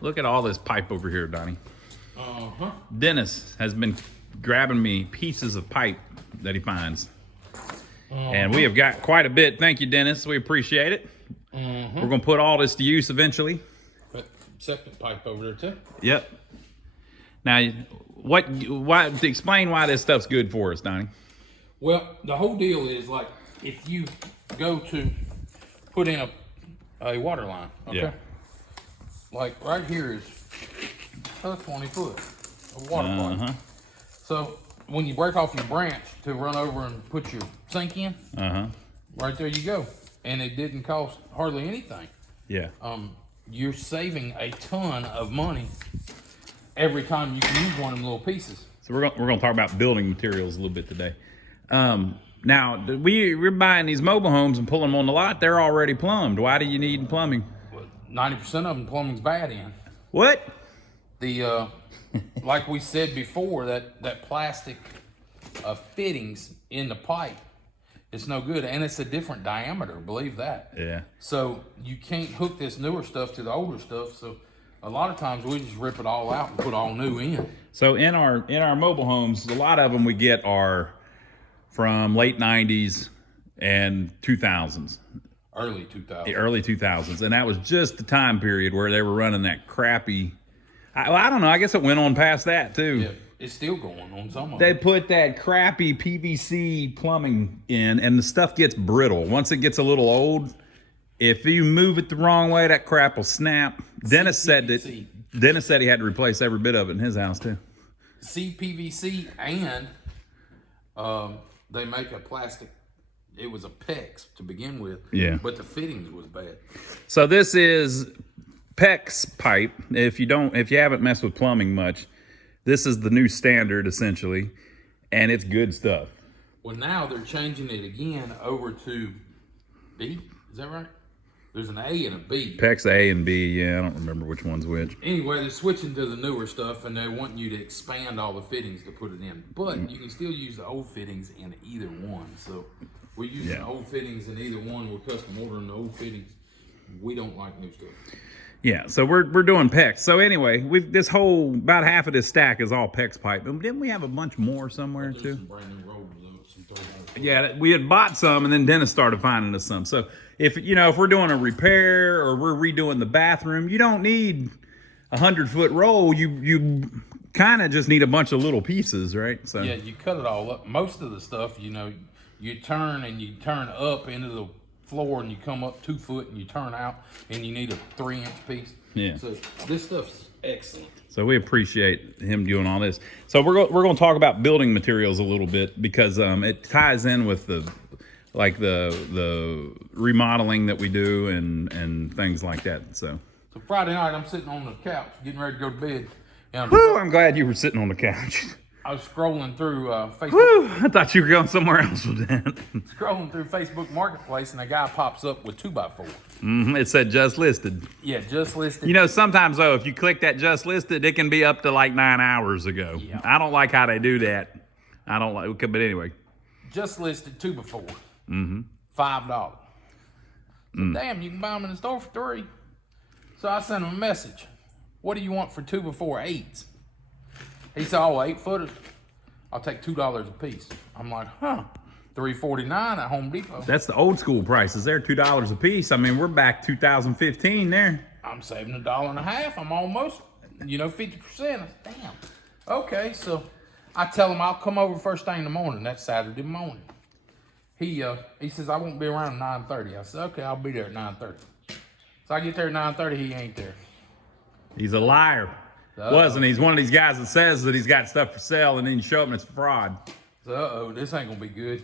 Look at all this pipe over here, Donnie. Uh-huh. Dennis has been grabbing me pieces of pipe that he finds. And we have got quite a bit. Thank you, Dennis. We appreciate it. We're going to put all this to use eventually. Put septic pipe over there, too. Yep. Now, explain why this stuff's good for us, Donnie. Well, the whole deal is like if you go to put in a water line, okay? Yeah. Like right here is 20 foot of water pipe. So when you break off your branch to run over and put your sink in, right there you go. And it didn't cost hardly anything. Yeah. You're saving a ton of money every time you can use one of them little pieces. So we're going to talk about building materials a little bit today. Now, we're buying these mobile homes and pulling them on the lot. They're already plumbed. Why do you need plumbing? 90% of them plumbing's bad in. What? The like we said before, that plastic fittings in the pipe, it's no good, and it's a different diameter. Believe that. Yeah. So you can't hook this newer stuff to the older stuff. So a lot of times we just rip it all out and put all new in. So in our mobile homes, a lot of them we get are from late 90s and 2000s. Early 2000s. The early 2000s. And that was just the time period where they were running that crappy, I don't know, I guess it went on past that too. Yeah, it's still going on some of They them. put that crappy PVC plumbing in and the stuff gets brittle. Once it gets a little old, if you move it the wrong way, that crap will snap. Dennis said he had to replace every bit of it in his house too. CPVC, and they make a plastic. It was a PEX to begin with. Yeah. But the fittings was bad. So this is PEX pipe. If you haven't messed with plumbing much, this is the new standard essentially, and it's good stuff. Well, now they're changing it again over to B. Is that right? There's an A and a B. PEX A and B, yeah, I don't remember which one's which. Anyway, they're switching to the newer stuff, and they want you to expand all the fittings to put it in. But you can still use the old fittings in either one. So we're using old fittings in either one. We're custom ordering the old fittings. We don't like new stuff. Yeah, so we're doing PEX. So anyway, this whole, about half of this stack is all PEX pipe. And didn't we have a bunch more somewhere There's too? some brand new rollers, some 30. Yeah, we had bought some, and then Dennis started finding us some. So if we're doing a repair or we're redoing the bathroom, you don't need 100-foot roll. You kind of just need a bunch of little pieces, right? So yeah, you cut it all up. Most of the stuff, you turn up into the floor, and you come up 2 foot, and you turn out, and you need a 3-inch piece. Yeah. So this stuff's excellent. So we appreciate him doing all this. So we're going to talk about building materials a little bit because it ties in with the remodeling that we do and things like that. So Friday night, I'm sitting on the couch getting ready to go to bed. And I'm glad you were sitting on the couch. I was scrolling through Facebook. Woo, I thought you were going somewhere else with that. Scrolling through Facebook Marketplace, and a guy pops up with 2x4. It said just listed. Yeah, just listed. Sometimes though, if you click that just listed, it can be up to like 9 hours ago. Yeah. I don't like how they do that. I don't like, but anyway. Just listed 2x4. $5. So, damn, you can buy them in the store for $3. So I sent him a message. What do you want for 2x4 8s? He said, oh, 8-footers. I'll take $2 a piece. I'm like, $3.49 at Home Depot. That's the old school prices. They're $2 a piece. I mean, we're back 2015 there. I'm saving $1.50. I'm almost, 50%. I said, damn. Okay, so I tell him I'll come over first thing in the morning. That's Saturday morning. He says, I won't be around at 9:30. I said, okay, I'll be there at 9:30. So I get there at 9:30, he ain't there. He's a liar. Wasn't he? He's one of these guys that says that he's got stuff for sale and then you show up and it's fraud. So, this ain't gonna be good.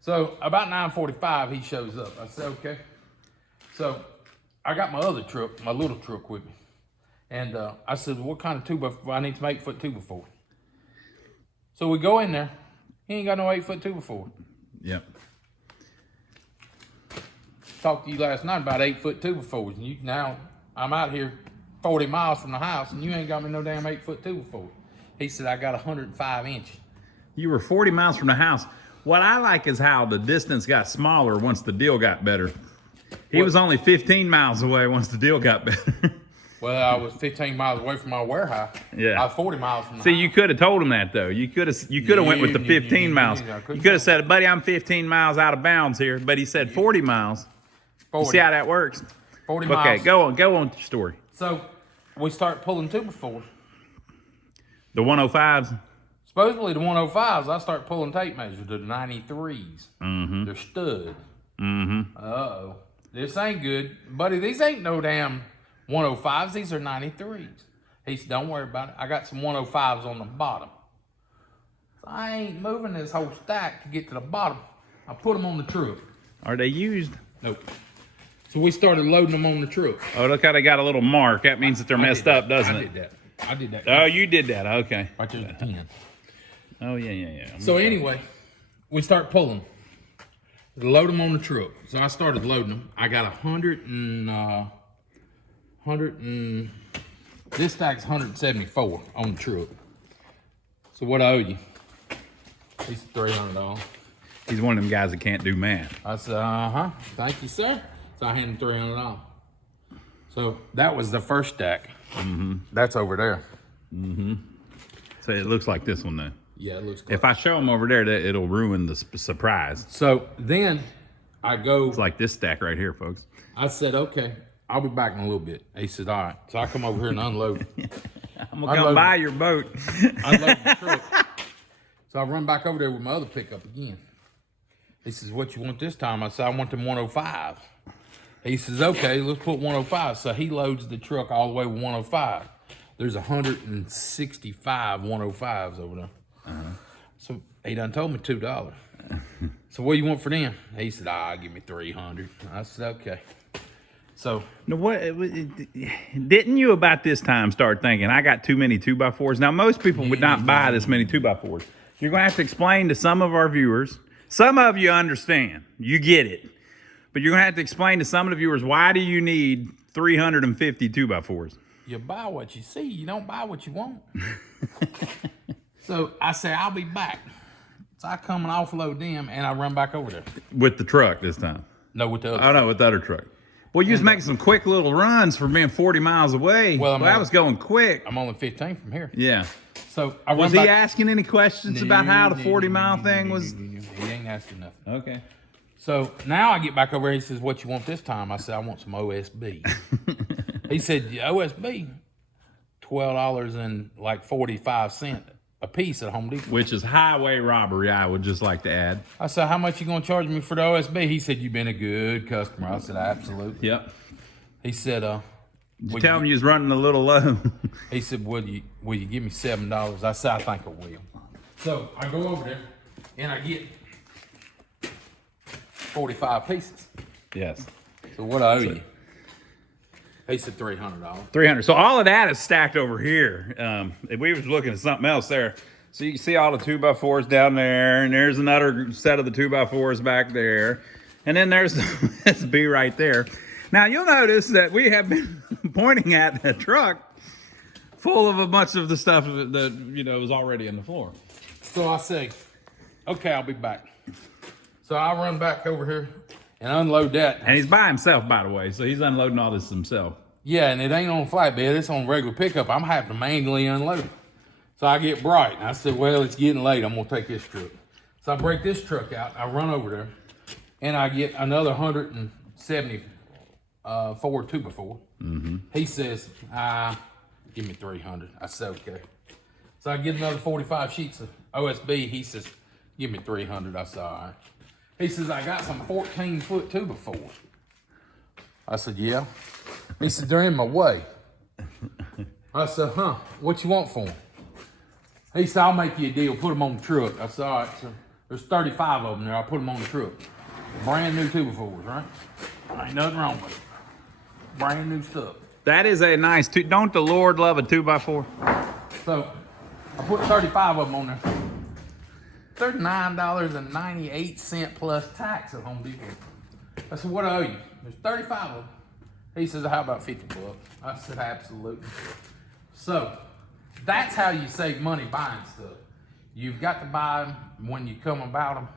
So about 9:45, he shows up. I said, okay. So I got my other truck, my little truck with me. And I said, what kind of 2x4? I need some 8-foot 2x4. So we go in there. He ain't got no 8-foot 2x4. Yep. Talked to you last night about 8-foot 2x4s. And now I'm out here 40 miles from the house and you ain't got me no damn 8-foot 2x4. He said, I got 105 inches. You were 40 miles from the house. What I like is how the distance got smaller once the deal got better. He was only 15 miles away once the deal got better. Well, I was 15 miles away from my warehouse. Yeah. I was 40 miles from the See, house. you could have told him that though. You could have went with the 15 miles. I couldn't You could have said, buddy, I'm 15 miles out of bounds here. But he said 40 miles. 40. You see how that works? 40 miles. Okay, go on with your story. So we start pulling 2x4s. The 105s. Supposedly the 105s, I start pulling tape measures to the 93s. Mm-hmm. They're stud. Mm-hmm. Uh-oh. This ain't good. Buddy, these ain't no damn 105s. These are 93s. He said, don't worry about it. I got some 105s on the bottom. So I ain't moving this whole stack to get to the bottom. I put them on the truck. Are they used? Nope. So we started loading them on the truck. Oh, look how they got a little mark. That means that they're messed up, doesn't it? I did that. Oh, you did that. Okay. Right there's the pin. Oh, yeah. So anyway, we start pulling. Load them on the truck. So I started loading them. I got 100 and this stack's 174 on the truck. So what I owe you? He's $300. He's one of them guys that can't do math. I said, thank you, sir. So I handed him $300. So that was the first stack. Mm-hmm. That's over there. Mm-hmm. So it looks like this one, though. Yeah, it looks good. If I show them over there, it'll ruin the surprise. So then I go. It's like this stack right here, folks. I said, okay, I'll be back in a little bit. He said, all right. So I come over here and unload. I'm going to come buy your boat. Unload the truck. So I run back over there with my other pickup again. He says, what you want this time? I said, I want them 105. He says, okay, let's put 105. So he loads the truck all the way with 105. There's 165 105s over there. So he done told me $2. So what do you want for them? He said, give me 300. I said, okay. So now what? Didn't you about this time start thinking I got too many 2x4s? Now most people would not buy this many 2x4s. You're gonna have to explain to some of our viewers. Some of you understand, you get it, but you're gonna have to explain to some of the viewers why do you need 350 2x4s? You buy what you see. You don't buy what you want. So I say, I'll be back. So I come and offload them, and I run back over there. With the truck this time? No, with the other. Oh, no, with the other truck. Well, you was making some quick little runs for being 40 miles away. Well, that was going quick. I'm only 15 from here. Yeah. So I run Was back. he asking any questions about how the 40-mile thing was? He ain't asking nothing. Okay. So now I get back over here. He says, what you want this time? I said, I want some OSB. He said, OSB, $12.45 a piece at Home Depot. Which is highway robbery, I would just like to add. I said, how much you gonna charge me for the OSB? He said, you've been a good customer. I said, absolutely. Yep. He said, Did you tell him you was running a little low? he said, will you give me $7? I said, I think I will. So I go over there and I get 45 pieces. Yes. So what I owe you? He said $300. 300. So all of that is stacked over here. If we was looking at something else there. So you can see all the 2x4s down there, and there's another set of the 2x4s back there. And then there's the SB right there. Now you'll notice that we have been pointing at a truck full of a bunch of the stuff that was already on the floor. So I say, okay, I'll be back. So I run back over here and unload that. And he's by himself, by the way, so he's unloading all this himself. Yeah, and it ain't on flatbed, it's on regular pickup. I'm having to manually unload it. So I get bright, and I said, well, it's getting late, I'm gonna take this truck. So I break this truck out, I run over there, and I get another 174 2x4. Mm-hmm. He says, give me 300. I said, okay. So I get another 45 sheets of OSB. He says, give me 300. I said, all right. He says, I got some 14-foot 2x4s. I said, yeah. He said, they're in my way. I said, what you want for them? He said, I'll make you a deal. Put them on the truck. I said, all right, so there's 35 of them there. I'll put them on the truck. Brand new 2x4s, right? Ain't nothing wrong with it. Brand new stuff. That is a nice, don't the Lord love a 2x4? So I put 35 of them on there. $39.98 plus tax at Home Depot. I said, what I owe you? There's 35 of them. He says, how about 50 bucks? I said, absolutely. So that's how you save money buying stuff. You've got to buy them when you come about them.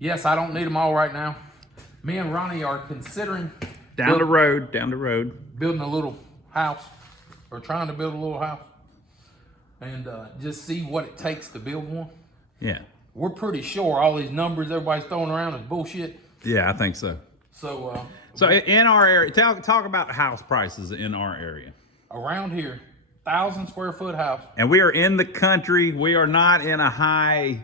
Yes, I don't need them all right now. Me and Ronnie are considering down the road. building a little house or trying to build a little house and just see what it takes to build one, Yeah. we're pretty sure all these numbers everybody's throwing around is bullshit. Yeah, I think so. So, So in our area, talk about house prices in our area. around here, 1,000 square foot house. And we are in the country. We are not in a high.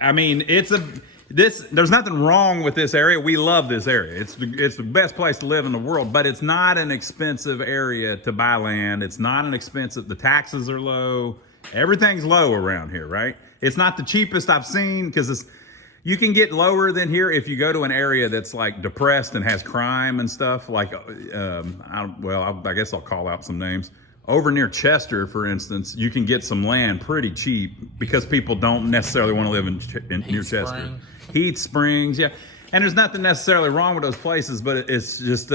I mean, there's nothing wrong with this area. We love this area. It's the best place to live in the world, but it's not an expensive area to buy land. It's not an expensive, the taxes are low. Everything's low around here, right? It's not the cheapest I've seen because you can get lower than here if you go to an area that's like depressed and has crime and stuff. Like, I guess I'll call out some names. Over near Chester, for instance, you can get some land pretty cheap because people don't necessarily want to live near Chester. Springs. Heat Springs, yeah. And there's nothing necessarily wrong with those places, but it's just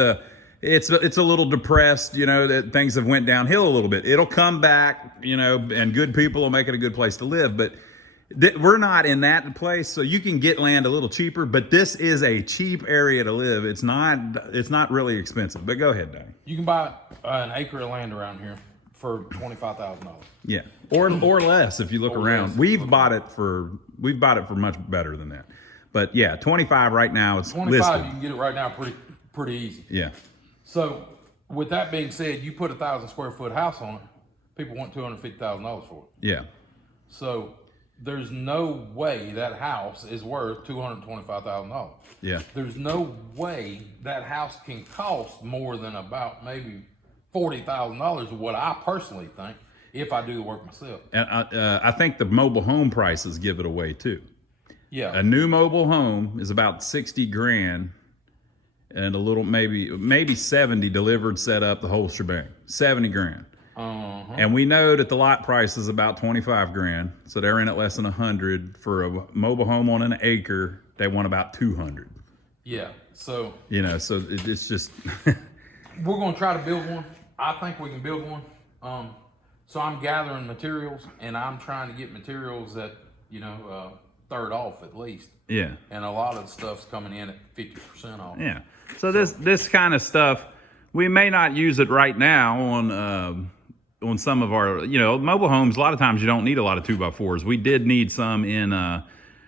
it's a little depressed, that things have went downhill a little bit. It'll come back, and good people will make it a good place to live, but we're not in that place, so you can get land a little cheaper, but this is a cheap area to live. It's not really expensive. But go ahead, Danny. You can buy an acre of land around here for $25,000. Yeah, or less if you look around. Less. We've bought it for much better than that. But yeah, 25 right now. It's 25, listed. you can get it right now pretty easy. Yeah. So, with that being said, you put 1,000 square foot house on it, people want $250,000 for it. Yeah. So, there's no way that house is worth $225,000. Yeah. There's no way that house can cost more than about maybe $40,000, what I personally think, if I do the work myself. And I think the mobile home prices give it away too. Yeah. A new mobile home is about 60 grand and a little, maybe 70 delivered, set up, the whole shebang. 70 grand. And we know that the lot price is about 25 grand. So they're in at less than 100 for a mobile home on an acre. They want about 200. Yeah. So, so it's just, we're going to try to build one. I think we can build one. So I'm gathering materials and I'm trying to get materials that, third off at least. yeah. And a lot of the stuff's coming in at 50% off. Yeah. So this kind of stuff, we may not use it right now on some of our, mobile homes. A lot of times you don't need a lot of 2x4s. We did need some in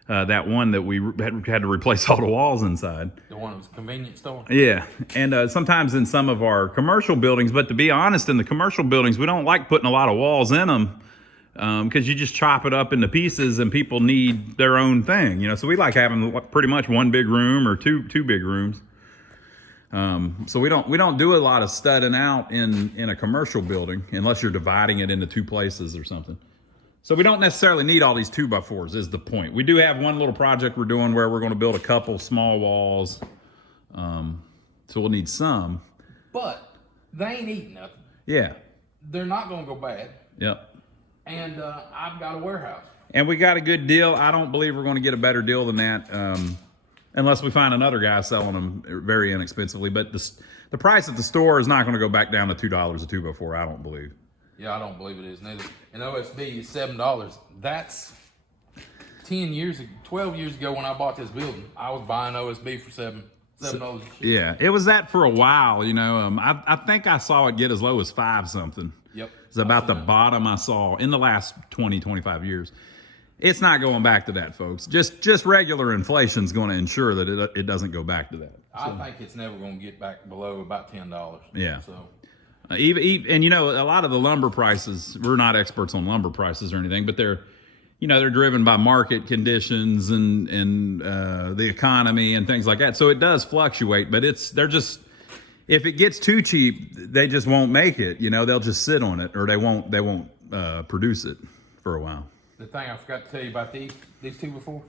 that one that we had to replace all the walls inside. The one that was a convenience store. Yeah. And sometimes in some of our commercial buildings, but to be honest, in the commercial buildings, we don't like putting a lot of walls in them. Because you just chop it up into pieces and people need their own thing, so we like having pretty much one big room or two big rooms. So we don't do a lot of studding out in a commercial building unless you're dividing it into two places or something. So we don't necessarily need all these 2x4s is the point. We do have one little project we're doing where we're going to build a couple small walls. So we'll need some. But they ain't eating nothing. Yeah. They're not going to go bad. Yep. And I've got a warehouse. And we got a good deal. I don't believe we're going to get a better deal than that, unless we find another guy selling them very inexpensively. But the price at the store is not going to go back down to $2 a 2x4, I don't believe. Yeah, I don't believe it is neither. And OSB is $7. That's 12 years ago when I bought this building. I was buying OSB for $7. Yeah, it was that for a while, I think I saw it get as low as 5 something. Yep. It's about the bottom I saw in the last 20, 25 years. It's not going back to that, folks. Just regular inflation is going to ensure that it doesn't go back to that. I think it's never going to get back below about $10. Yeah. So. And a lot of the lumber prices, we're not experts on lumber prices or anything, but they're driven by market conditions and the economy and things like that. So it does fluctuate, but if it gets too cheap, they just won't make it. They'll just sit on it, or they won't produce it for a while. The thing I forgot to tell you about these 2x4,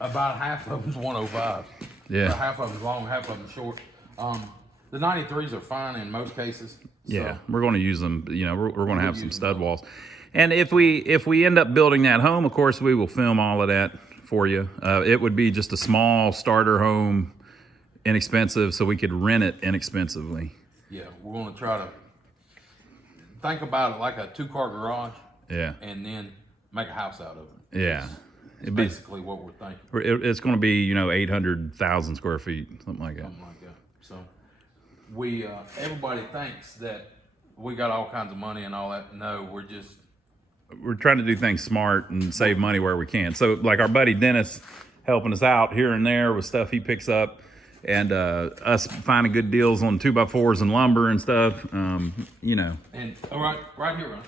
about half of them's 105. Yeah. About half of them's long, half of them's short. The 93s are fine in most cases. Yeah, we're going to use them. We're going to have some stud walls. And if we end up building that home, of course, we will film all of that for you. It would be just a small starter home, inexpensive, so we could rent it inexpensively. Yeah, we're going to try to think about it like a 2-car garage. Yeah. And then make a house out of it. Yeah. It's basically what we're thinking. It's going to be, 800,000 square feet, something like that. Something like that. So we everybody thinks that we got all kinds of money and all that. No, we're trying to do things smart and save money where we can. So like our buddy Dennis helping us out here and there with stuff he picks up, and us finding good deals on 2x4s and lumber and stuff. You know. And all right, right here, Ron.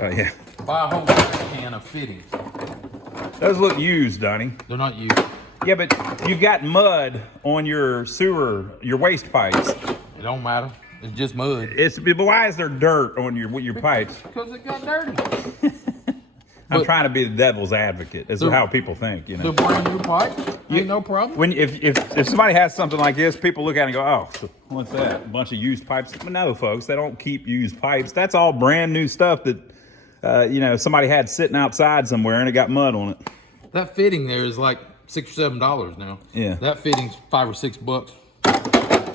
Yeah. Buy a whole can of fittings. Those look used, Donnie. They're not used. Yeah, but you've got mud on your sewer, your waste pipes. It don't matter. It's just mud. But why is there dirt on your pipes? Because it got dirty. I'm trying to be the devil's advocate. This is how people think, you know. The brand new pipe, ain't no problem. When if somebody has something like this, people look at it and go, "Oh, what's that? A bunch of used pipes?" But no, folks, they don't keep used pipes. That's all brand new stuff that you know, somebody had sitting outside somewhere and it got mud on it. That fitting there is like $6 or $7 now. Yeah. That fitting's $5 or $6.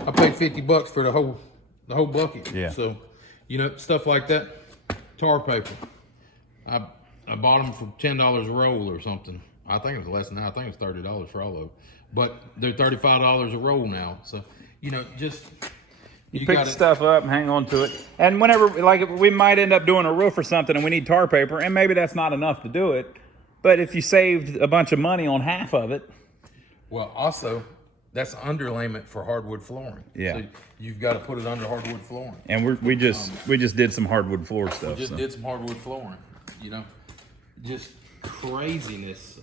I paid $50 for the whole bucket. Yeah. So, you know, stuff like that. Tar paper. I bought them for $10 a roll or something. I think it was less than that. I think it was $30 for all of them. But they're $35 a roll now. So, you know, just You pick the stuff up and hang on to it. And whenever, like, we might end up doing a roof or something and we need tar paper, and maybe that's not enough to do it. But if you saved a bunch of money on half of it. Well, also, that's underlayment for hardwood flooring. Yeah. So you've got to put it under hardwood flooring. And we just did some hardwood floor stuff. We just did some hardwood flooring. You know, just craziness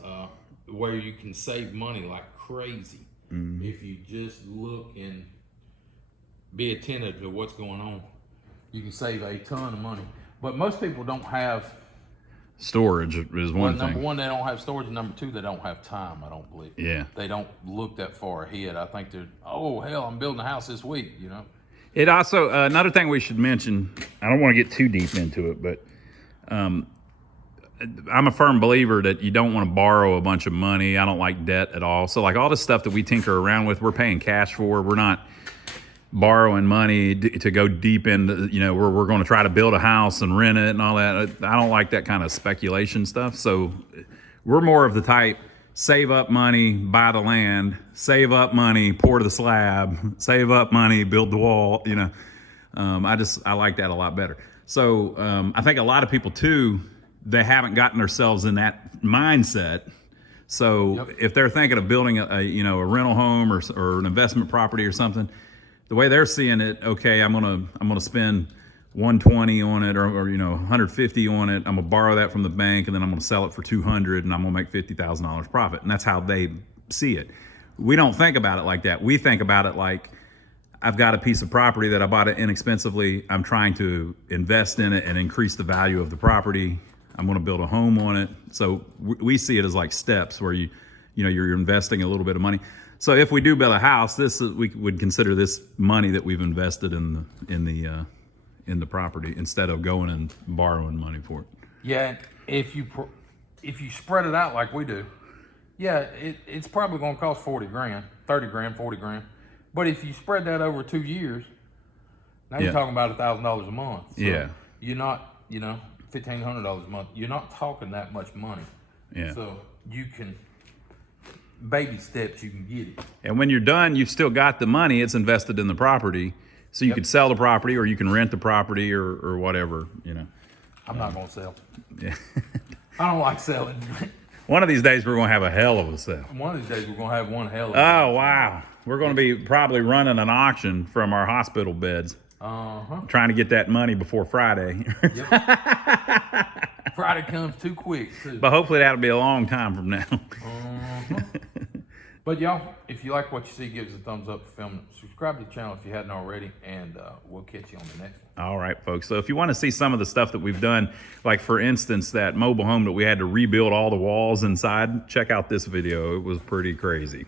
where you can save money like crazy if you just look and be attentive to what's going on. You can save a ton of money. But most people don't have storage is one thing. Number one, they don't have storage. And number two, they don't have time, I don't believe. Yeah. They don't look that far ahead. I think they're, oh, hell, I'm building a house this week, you know. It also, another thing we should mention, I don't want to get too deep into it, but I'm a firm believer that you don't want to borrow a bunch of money. I don't like debt at all. So like all the stuff that we tinker around with, we're paying cash for. We're not borrowing money to go deep into, you know, we're going to try to build a house and rent it and all that. I don't like that kind of speculation stuff. So we're more of the type, save up money, buy the land, save up money, pour the slab, save up money, build the wall, you know. I like that a lot better. So I think a lot of people too, they haven't gotten themselves in that mindset. So if they're thinking of building a rental home or an investment property or something, the way they're seeing it, okay, I'm gonna spend $120 on it, or 150 on it. I'm gonna borrow that from the bank, and then I'm gonna sell it for $200, and I'm gonna make $50,000 profit. And that's how they see it. We don't think about it like that. We think about it like, I've got a piece of property that I bought it inexpensively. I'm trying to invest in it and increase the value of the property. I'm gonna build a home on it. So we see it as like steps where you're investing a little bit of money. So if we do build a house, we would consider this money that we've invested in the property instead of going and borrowing money for it. Yeah, if you spread it out like we do, yeah, it's probably going to cost $40,000, $30,000, $40,000. But if you spread that over 2 years, now you're talking about $1,000 a month. So yeah, you're not, $1,500 a month. You're not talking that much money. Yeah. So you can. Baby steps, you can get it. And when you're done, you've still got the money. It's invested in the property. So you could sell the property, or you can rent the property, or whatever, you know. I'm not going to sell. Yeah. I don't like selling. One of these days, we're going to have a hell of a sale. One of these days, we're going to have one hell of a Oh, wow. We're going to be probably running an auction from our hospital beds. Trying to get that money before Friday. Friday comes too quick, too. But hopefully that'll be a long time from now. But y'all, if you like what you see, give us a thumbs up for filming. Subscribe to the channel if you hadn't already, and we'll catch you on the next one. All right, folks. So if you want to see some of the stuff that we've done, like for instance, that mobile home that we had to rebuild all the walls inside, check out this video. It was pretty crazy.